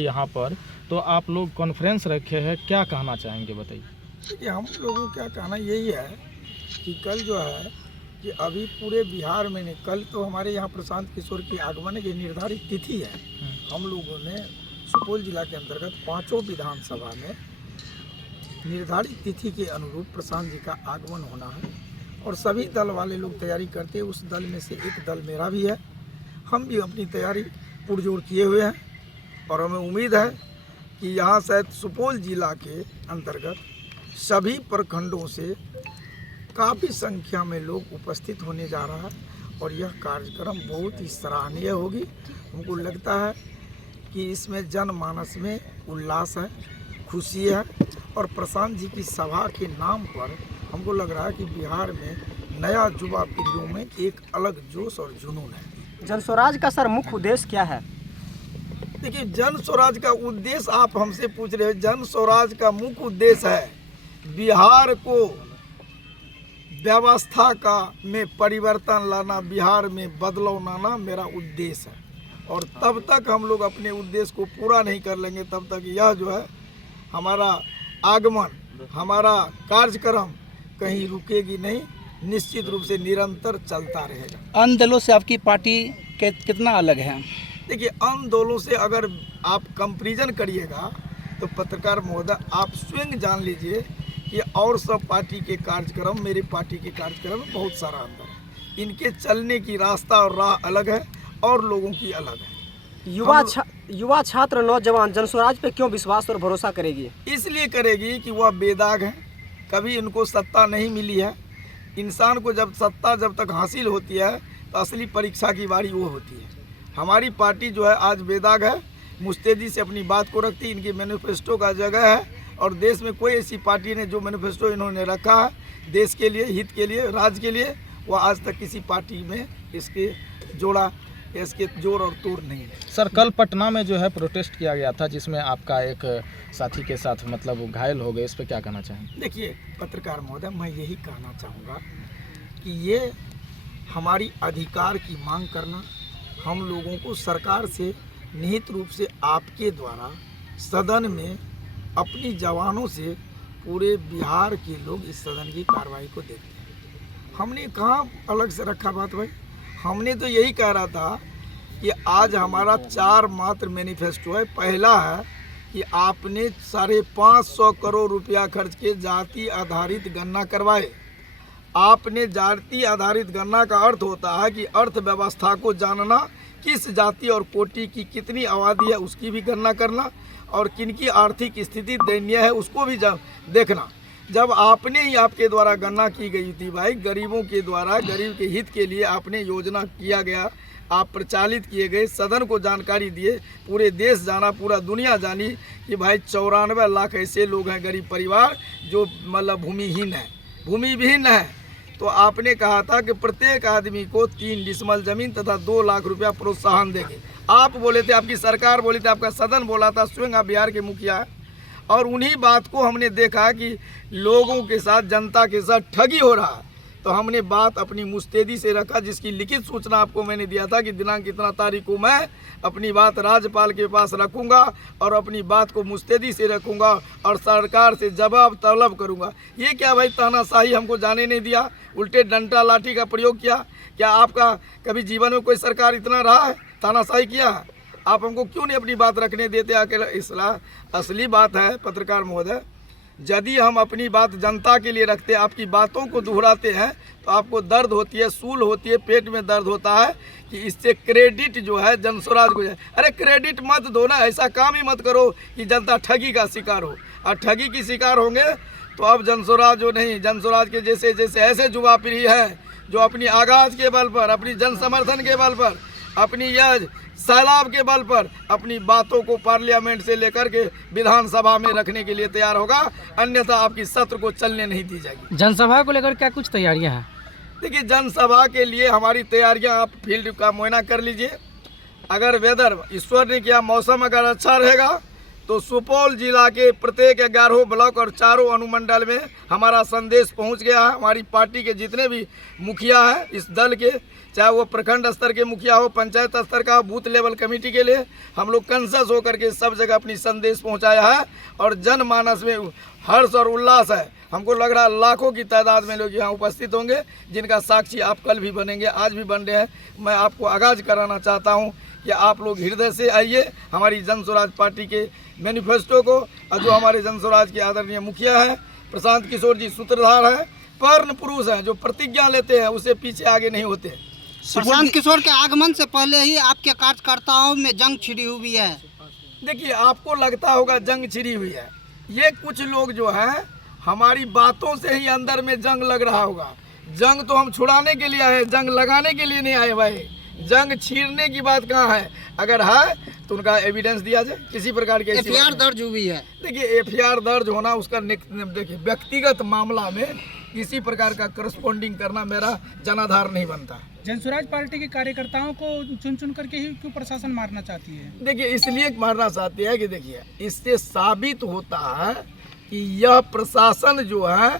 यहाँ पर तो आप लोग कॉन्फ्रेंस रखे हैं, क्या कहना चाहेंगे बताइए। देखिए, हम लोगों का कहना यही है कि कल जो है कि अभी पूरे बिहार में नहीं, कल तो हमारे यहाँ प्रशांत किशोर की आगमन की निर्धारित तिथि है। हम लोगों ने सुपौल जिला के अंतर्गत 5 विधानसभा में निर्धारित तिथि के अनुरूप प्रशांत जी का आगमन होना है और सभी दल वाले लोग तैयारी करते हैं। उस दल में से एक दल मेरा भी है। हम भी अपनी तैयारी पुरजोर किए हुए हैं और हमें उम्मीद है कि यहाँ शायद सुपौल जिला के अंतर्गत सभी प्रखंडों से काफ़ी संख्या में लोग उपस्थित होने जा रहा है और यह कार्यक्रम बहुत ही सराहनीय होगी। हमको लगता है कि इसमें जनमानस में उल्लास है, खुशी है और प्रशांत जी की सभा के नाम पर हमको लग रहा है कि बिहार में नया युवा पीढ़ियों में एक अलग जोश और जुनून है। जन स्वराज का सर मुख्य उद्देश्य क्या है? देखिए, जन स्वराज का उद्देश्य आप हमसे पूछ रहे हो। जन स्वराज का मुख्य उद्देश्य है बिहार को व्यवस्था का में परिवर्तन लाना, बिहार में बदलाव लाना मेरा उद्देश्य है और तब तक हम लोग अपने उद्देश्य को पूरा नहीं कर लेंगे तब तक यह जो है हमारा आगमन, हमारा कार्यक्रम कहीं रुकेगी नहीं, निश्चित रूप से निरंतर चलता रहेगा। अन्य दलों से आपकी पार्टी कितना अलग है? देखिए, अन्य दलों से अगर आप कंपैरिजन करिएगा तो पत्रकार महोदय आप स्वयं जान लीजिए कि और सब पार्टी के कार्यक्रम मेरी पार्टी के कार्यक्रम में बहुत सारा अंतर है। इनके चलने की रास्ता और राह अलग है और लोगों की अलग है। युवा छात्र नौजवान जन स्वराज पे क्यों विश्वास और भरोसा करेगी? इसलिए करेगी कि वह बेदाग है, कभी इनको सत्ता नहीं मिली है। इंसान को जब सत्ता जब तक हासिल होती है तो असली परीक्षा की बारी वो होती है। हमारी पार्टी जो है आज बेदाग है, मुस्तैदी से अपनी बात को रखती है। इनके मैनिफेस्टो का जगह है और देश में कोई ऐसी पार्टी ने जो मैनिफेस्टो इन्होंने रखा है देश के लिए, हित के लिए, राज्य के लिए, वह आज तक किसी पार्टी में इसके जोर और तोड़ नहीं है। सर, कल पटना में जो है प्रोटेस्ट किया गया था जिसमें आपका एक साथी के साथ मतलब घायल हो गए, इस पर क्या कहना चाहेंगे? देखिए पत्रकार महोदय, मैं यही कहना चाहूँगा कि ये हमारी अधिकार की मांग करना, हम लोगों को सरकार से निहित रूप से आपके द्वारा सदन में अपनी जवानों से पूरे बिहार के लोग इस सदन की कार्रवाई को देखते हैं। हमने कहाँ अलग से रखा बात भाई, हमने तो यही कह रहा था कि आज हमारा 4 मात्र मैनिफेस्टो है। पहला है कि आपने 550 करोड़ रुपया खर्च के जाति आधारित गणना करवाए। आपने जाति आधारित गणना का अर्थ होता है कि अर्थव्यवस्था को जानना, किस जाति और कोटि की कितनी आबादी है उसकी भी गणना करना और किनकी आर्थिक स्थिति दयनीय है उसको भी देखना। जब आपने ही आपके द्वारा गणना की गई थी भाई, गरीबों के द्वारा, गरीब के हित के लिए आपने योजना किया गया, आप प्रचालित किए गए, सदन को जानकारी दिए, पूरे देश जाना, पूरा दुनिया जानी कि भाई 94 लाख ऐसे लोग हैं गरीब परिवार जो मतलब भूमि विहीन है। तो आपने कहा था कि प्रत्येक आदमी को 3 डिसमल जमीन तथा 2 लाख रुपया प्रोत्साहन देंगे। आप बोले थे, आपकी सरकार बोली थी, आपका सदन बोला था, स्वयं आप बिहार के मुखिया हैं और उन्हीं बात को हमने देखा कि लोगों के साथ, जनता के साथ ठगी हो रहा है। तो हमने बात अपनी मुस्तैदी से रखा, जिसकी लिखित सूचना आपको मैंने दिया था कि दिनांक इतना तारीख को मैं अपनी बात राज्यपाल के पास रखूंगा और अपनी बात को मुस्तैदी से रखूंगा और सरकार से जवाब तलब करूंगा। ये क्या भाई तानाशाही हमको जाने नहीं दिया, उल्टे डंडा लाठी का प्रयोग किया? क्या आपका कभी जीवन में कोई सरकार इतना रहा है, तानाशाही किया है? आप हमको क्यों नहीं अपनी बात रखने देते आके? असली बात है पत्रकार महोदय, यदि हम अपनी बात जनता के लिए रखते, आपकी बातों को दोहराते हैं तो आपको दर्द होती है, सूल होती है, पेट में दर्द होता है कि इससे क्रेडिट जो है जन स्वराज को जाए। अरे क्रेडिट मत दो ना, ऐसा काम ही मत करो कि जनता ठगी का शिकार हो। और ठगी की शिकार होंगे तो अब जन स्वराज जो नहीं, जन स्वराज के जैसे जैसे ऐसे युवा पीढ़ी है जो अपनी आगाज के बल पर, अपनी जन समर्थन के बल पर, अपनी यह सैलाब के बल पर अपनी बातों को पार्लियामेंट से लेकर के विधानसभा में रखने के लिए तैयार होगा, अन्यथा आपकी सत्र को चलने नहीं दी जाएगी। जनसभा को लेकर क्या कुछ तैयारियां हैं? देखिए, जनसभा के लिए हमारी तैयारियां आप फील्ड का मुआयना कर लीजिए। अगर वेदर ईश्वर ने किया, मौसम अगर अच्छा रहेगा तो सुपौल जिला के प्रत्येक 11 ब्लॉक और 4 अनुमंडल में हमारा संदेश पहुंच गया है। हमारी पार्टी के जितने भी मुखिया हैं इस दल के, चाहे वो प्रखंड स्तर के मुखिया हो, पंचायत स्तर का, बूथ लेवल कमेटी के लिए हम लोग कंसस होकर के सब जगह अपनी संदेश पहुंचाया है और जनमानस में हर्ष और उल्लास है। हमको लग रहा है लाखों की तादाद में लोग यहाँ उपस्थित होंगे, जिनका साक्षी आप कल भी बनेंगे, आज भी बन रहे हैं। मैं आपको आगाज कराना चाहता हूँ कि आप लोग हृदय से आइए हमारी जन स्वराज पार्टी के मैनिफेस्टो को, और जो हमारे जन स्वराज के आदरणीय मुखिया हैं प्रशांत किशोर जी सूत्रधार हैं, पर्ण पुरुष हैं, जो प्रतिज्ञा लेते हैं उसे पीछे आगे नहीं होते। प्रशांत किशोर के आगमन से पहले ही आपके कार्यकर्ताओं में जंग छिड़ी हुई है। देखिए, आपको लगता होगा जंग छिड़ी हुई है, ये कुछ लोग जो हैं हमारी बातों से ही अंदर में जंग लग रहा होगा। जंग तो हम छुड़ाने के लिए आए, जंग लगाने के लिए नहीं आए भाई। जंग छीड़ने की बात कहाँ है? अगर है तो उनका एविडेंस दिया जाए, किसी प्रकार के एफआईआर दर्ज हुई है। देखिए, एफआईआर दर्ज होना उसका देखिए व्यक्तिगत मामला में किसी प्रकार का करस्पॉन्डिंग करना मेरा जनाधार नहीं बनता। जनसुराज पार्टी के कार्यकर्ताओं को चुन चुन करके ही क्यों प्रशासन मारना चाहती है? देखिए, इसलिए मारना चाहती है कि देखिए इससे साबित होता है कि यह प्रशासन जो है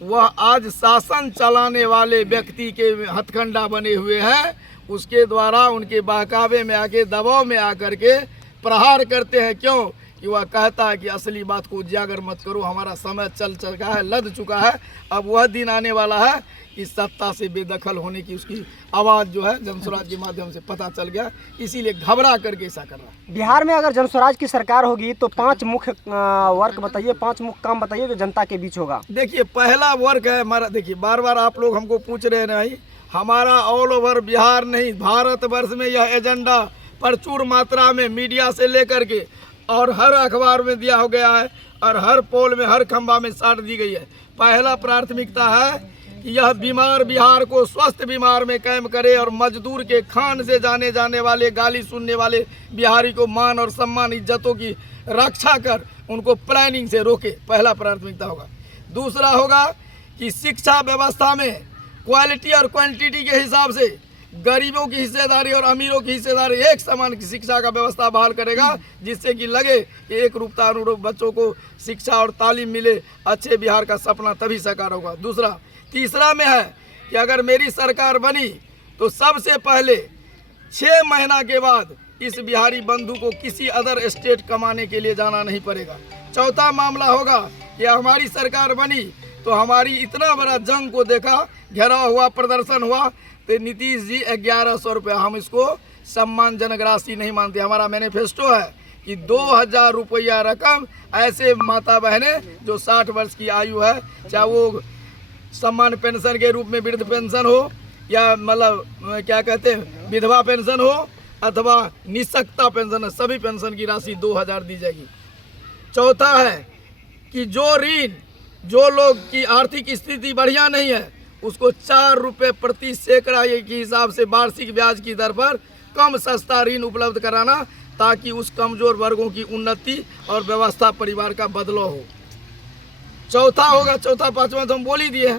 वह आज शासन चलाने वाले व्यक्ति के हथकंडा बने हुए हैं। उसके द्वारा उनके बहकावे में आके, दबाव में आकर के प्रहार करते हैं। क्यों? कि वह कहता है कि असली बात को उजागर मत करो, हमारा समय चल चुका है, लद चुका है। अब वह दिन आने वाला है कि सत्ता से बेदखल होने की उसकी आवाज़ जो है जनसुराज के माध्यम से पता चल गया, इसीलिए घबरा करके ऐसा कर रहा है। बिहार में अगर जनस्वराज की सरकार होगी तो 5 मुख्य वर्क बताइए, 5 मुख्य काम बताइए जो जनता के बीच होगा। देखिए, पहला वर्क है हमारा। देखिए, बार बार आप लोग हमको पूछ रहे हैं नहीं, हमारा ऑल ओवर बिहार नहीं, भारतवर्ष में यह एजेंडा प्रचुर मात्रा में मीडिया से लेकर के और हर अखबार में दिया हो गया है और हर पोल में, हर खंबा में साट दी गई है। पहला प्राथमिकता है कि यह बीमार बिहार को स्वस्थ बिमार में कायम करे और मजदूर के खान से जाने वाले, गाली सुनने वाले बिहारी को मान और सम्मान, इज्जतों की रक्षा कर उनको प्लानिंग से रोके। पहला प्राथमिकता होगा। दूसरा होगा कि शिक्षा व्यवस्था में क्वालिटी और क्वांटिटी के हिसाब से गरीबों की हिस्सेदारी और अमीरों की हिस्सेदारी एक समान की शिक्षा का व्यवस्था बहाल करेगा, जिससे कि लगे कि एक रूपता अनुरूप बच्चों को शिक्षा और तालीम मिले। अच्छे बिहार का सपना तभी साकार होगा। तीसरा में है कि अगर मेरी सरकार बनी तो सबसे पहले 6 महीना के बाद इस बिहारी बंधु को किसी अदर स्टेट कमाने के लिए जाना नहीं पड़ेगा। चौथा मामला होगा कि हमारी सरकार बनी तो हमारी इतना बड़ा जंग को देखा, घेराव हुआ, प्रदर्शन हुआ, तो नीतीश जी 1100 रुपये, हम इसको सम्मानजनक राशि नहीं मानते। हमारा मैनिफेस्टो है कि 2000 रुपया रकम ऐसे माता बहनें जो 60 वर्ष की आयु है, चाहे वो सम्मान पेंशन के रूप में वृद्ध पेंशन हो या मतलब क्या कहते हैं विधवा पेंशन हो अथवा निःशक्ता पेंशन है, सभी पेंशन की राशि 2000 दी जाएगी। चौथा है कि जो ऋण, जो लोग की आर्थिक स्थिति बढ़िया नहीं है, उसको 4 रुपये प्रति सैकड़ा के हिसाब से वार्षिक ब्याज की दर पर कम सस्ता ऋण उपलब्ध कराना, ताकि उस कमजोर वर्गों की उन्नति और व्यवस्था परिवार का बदलाव हो। चौथा होगा, चौथा पांचवा तो हम बोल ही दिए हैं।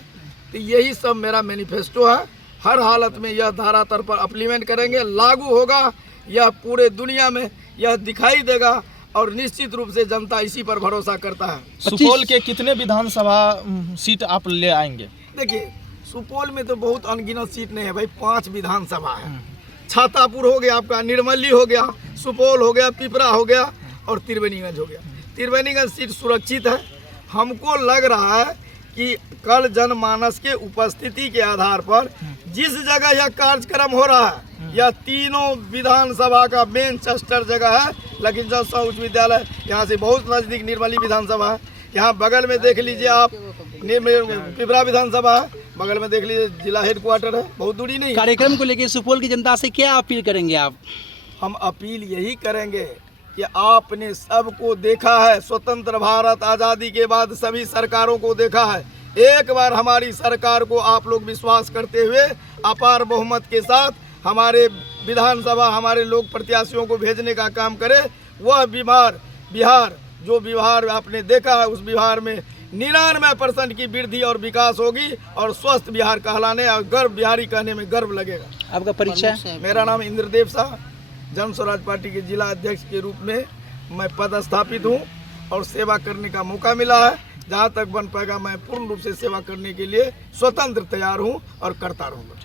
तो यही सब मेरा मैनिफेस्टो है। हर हालत में यह धारातल पर इम्प्लीमेंट करेंगे, लागू होगा, यह पूरे दुनिया में यह दिखाई देगा और निश्चित रूप से जनता इसी पर भरोसा करता है। सुपौल के कितने विधानसभा सीट आप ले आएंगे? देखिए, सुपौल में तो बहुत अनगिनत सीट नहीं है भाई, 5 विधानसभा है। छातापुर हो गया आपका, निर्मली हो गया, सुपौल हो गया, पिपरा हो गया और त्रिवेणीगंज हो गया। त्रिवेणीगंज सीट सुरक्षित है। हमको लग रहा है कि कल जनमानस के उपस्थिति के आधार पर जिस जगह यह कार्यक्रम हो रहा है, यह तीनों विधानसभा का मैनचेस्टर जगह है। लखीमपुर साउथ उच्च विद्यालय यहाँ से बहुत नज़दीक निर्मली विधानसभा है। यहाँ बगल में देख लीजिए आप पिपरा विधानसभा है, बगल में देख लीजिए जिला हेडक्वार्टर है, बहुत दूरी नहीं। कार्यक्रम को लेकर सुपौल की जनता से क्या अपील करेंगे आप? हम अपील यही करेंगे कि आपने सबको देखा है, स्वतंत्र भारत आज़ादी के बाद सभी सरकारों को देखा है। एक बार हमारी सरकार को आप लोग विश्वास करते हुए अपार बहुमत के साथ हमारे विधानसभा, हमारे लोक प्रत्याशियों को भेजने का काम करें। वह बिहार जो बिहार आपने देखा है, उस बिहार में 99% की वृद्धि और विकास होगी और स्वस्थ बिहार कहलाने और गर्व बिहारी कहने में गर्व लगेगा। आपका परिचय? मेरा नाम इंद्रदेव शाह, जन स्वराज पार्टी के जिला अध्यक्ष के रूप में मैं पदस्थापित हूँ और सेवा करने का मौका मिला है। जहाँ तक बन पाएगा मैं पूर्ण रूप से सेवा करने के लिए स्वतंत्र तैयार हूँ और करता रहूँगा।